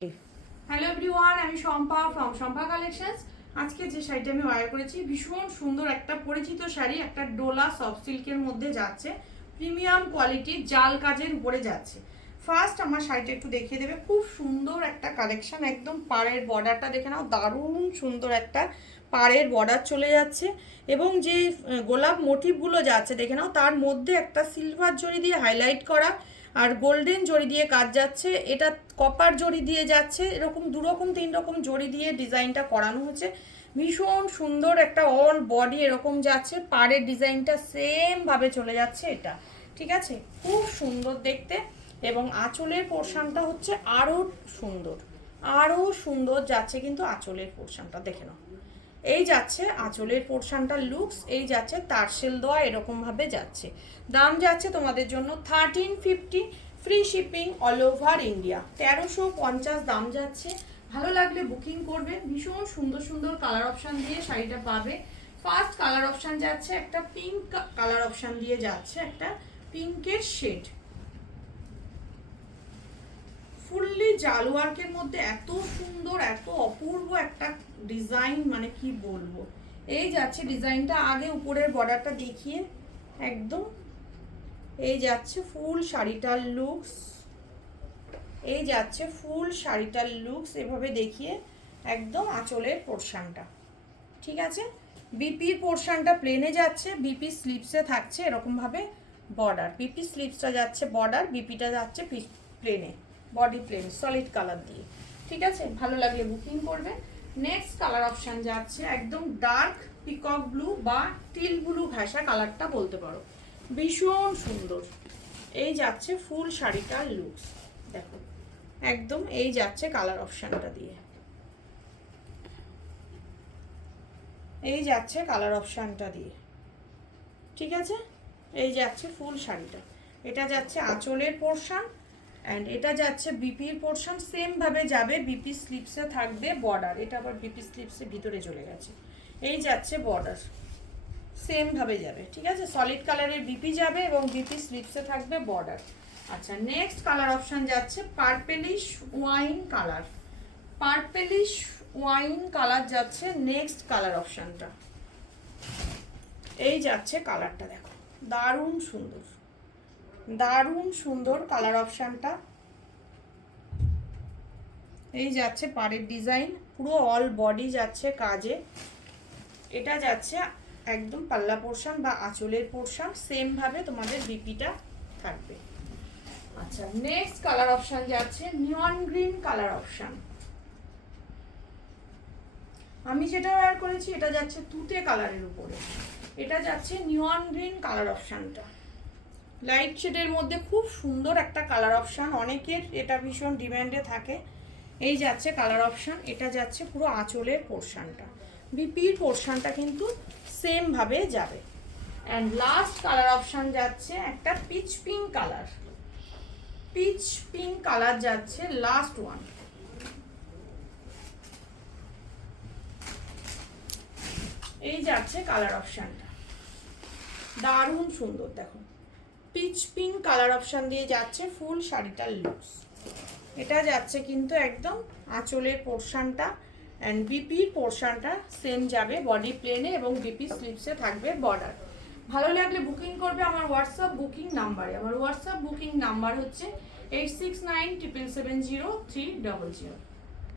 Hello everyone, আমি Shampa from Shampa collections. আজকে যে শাড়িটা আমি ওয়্যার করেছি ভীষণ সুন্দর একটা পরিচিত শাড়ি, একটা ডোলা সফট সিল্কের মধ্যে যাচ্ছে, প্রিমিয়াম কোয়ালিটির জাল কাজের উপরে যাচ্ছে। ফার্স্ট আমার শাড়িটা একটু দেখিয়ে দেবে, খুব সুন্দর একটা কালেকশন। একদম পাড়ের বর্ডারটা দেখে নাও, দারুণ সুন্দর একটা পাড়ের বর্ডার চলে যাচ্ছে এবং যে গোলাপ মোটিভগুলো যাচ্ছে দেখে নাও, তার মধ্যে একটা সিলভার জরি দিয়ে হাইলাইট করা আর গোল্ডেন জরি দিয়ে কাজ যাচ্ছে, এটা কপার জরি দিয়ে যাচ্ছে, এরকম দুরকম তিন রকম জরি দিয়ে ডিজাইনটা করানো হচ্ছে। ভীষণ সুন্দর একটা অল বডি এরকম যাচ্ছে, পাড়ের ডিজাইনটা সেম ভাবে চলে যাচ্ছে এটা, ঠিক আছে, খুব সুন্দর দেখতে। এবং আঁচলের পোর্শনটা হচ্ছে আরো সুন্দর যাচ্ছে, কিন্তু আঁচলের পোর্শনটা দেখে নাও, এই যাচ্ছে আঁচলের পোর্শনটার লুকস, এই যাচ্ছে তারসেল দেওয়া এরকম ভাবে যাচ্ছে। দাম যাচ্ছে তোমাদের জন্য 1350, free shipping all over India. 1350 দাম যাচ্ছে। ভালো লাগলে বুকিং করবে। ভীষণ সুন্দর সুন্দর কালার অপশান দিয়ে শাড়িটা পাবে। ফার্স্ট কালার অপশান যাচ্ছে একটা পিঙ্ক কালার অপশান দিয়ে যাচ্ছে, একটা পিঙ্কের শেড, ফুললি জাল ওয়ার্কের মধ্যে এত সুন্দর এত অপূর্ব একটা ডিজাইন, মানে কি বলবো। এই যাচ্ছে ডিজাইনটা, আগে উপরের বর্ডারটা দেখিয়ে একদম, এই যাচ্ছে ফুল শাড়িটার লুকস, এই যাচ্ছে ফুল শাড়িটার লুকস এভাবে দেখিয়ে একদম আঁচলের পোর্শনটা, ঠিক আছে। বিপির পোর্শনটা প্লেনে যাচ্ছে, বিপি স্লিপসে থাকছে এরকমভাবে বর্ডার, বিপি স্লিপসটা যাচ্ছে বর্ডার, বিপিটা যাচ্ছে প্লেনে, বডি প্লেন সলিড কালার দিয়ে, ঠিক আছে। ভালো লাগলে বুকিং করবে। নেক্সট কালার অপশান যাচ্ছে একদম ডার্ক পিকক ব্লু বা টিল ব্লু ঘাসা কালারটা বলতে পারো, ভীষণ সুন্দর। এই যাচ্ছে ফুল শাড়িটার লুকস, দেখো একদম এই যাচ্ছে কালার অপশানটা দিয়ে, এই যাচ্ছে কালার অপশানটা দিয়ে, ঠিক আছে। এই যাচ্ছে ফুল শাড়িটা, এটা যাচ্ছে আঁচলের পোর্শন অ্যান্ড এটা যাচ্ছে বিপির পোর্শন, সেম ভাবে যাবে, বিপি স্লিপসে থাকবে বর্ডার, এটা আবার বিপি স্লিপসে ভিতরে চলে গেছে, এই যাচ্ছে বর্ডার, সেম ভাবে যাবে, ঠিক আছে। সলিড কালারের বিপি যাবে এবং বিপি স্লিপসে থাকবে বর্ডার। আচ্ছা, নেক্সট কালার অপশন যাচ্ছে purplish wine colour, purplish wine colour যাচ্ছে নেক্সট কালার অপশনটা, এই যাচ্ছে কালারটা, দেখো দারুণ সুন্দর, দারুণ সুন্দর কালার অপশনটা। এই যাচ্ছে পাড়ের ডিজাইন, পুরো অল বডি যাচ্ছে কাজে, এটা যাচ্ছে একদম পাল্লা পোর্শন বা আঁচলের পোর্শন, সেম ভাবে তোমাদের বিপিটা থাকবে। আচ্ছা, নেক্সট কালার অপশন যাচ্ছে নিয়ন গ্রিন কালার অপশন। আমি যেটা ওয়্যার করেছি এটা যাচ্ছে তুতে কালারের উপরে, এটা যাচ্ছে নিয়ন গ্রিন কালার অপশনটা, লাইট শেডের মধ্যে খুব সুন্দর একটা কালার অপশন, অনেকের এটা ভীষণ ডিমান্ডে থাকে। এই যাচ্ছে কালার অপশন, এটা যাচ্ছে পুরো আঁচলের পোর্শনটা, বিপির পোর্শনটা কিন্তু সেম ভাবে যাবে। অ্যান্ড লাস্ট কালার অপশন যাচ্ছে একটা pitch pink colour, pitch pink colour যাচ্ছে লাস্ট ওয়ান, এই যাচ্ছে কালার অপশনটা, দারুণ সুন্দর, দেখো পিচ পিঙ্ক কালার অপশন দিয়ে যাচ্ছে ফুল শাড়িটার লুকস, এটা যাচ্ছে কিন্তু একদম আঁচলের পোর্শনটা অ্যান্ড বিপির পোর্শনটা সেম যাবে, বডি প্লেনে এবং বিপি স্লিপসে থাকবে বর্ডার। ভালো লাগলে বুকিং করবে আমার হোয়াটসঅ্যাপ বুকিং নাম্বারে, আমার হোয়াটসঅ্যাপ বুকিং নাম্বার হচ্ছে 8697770300।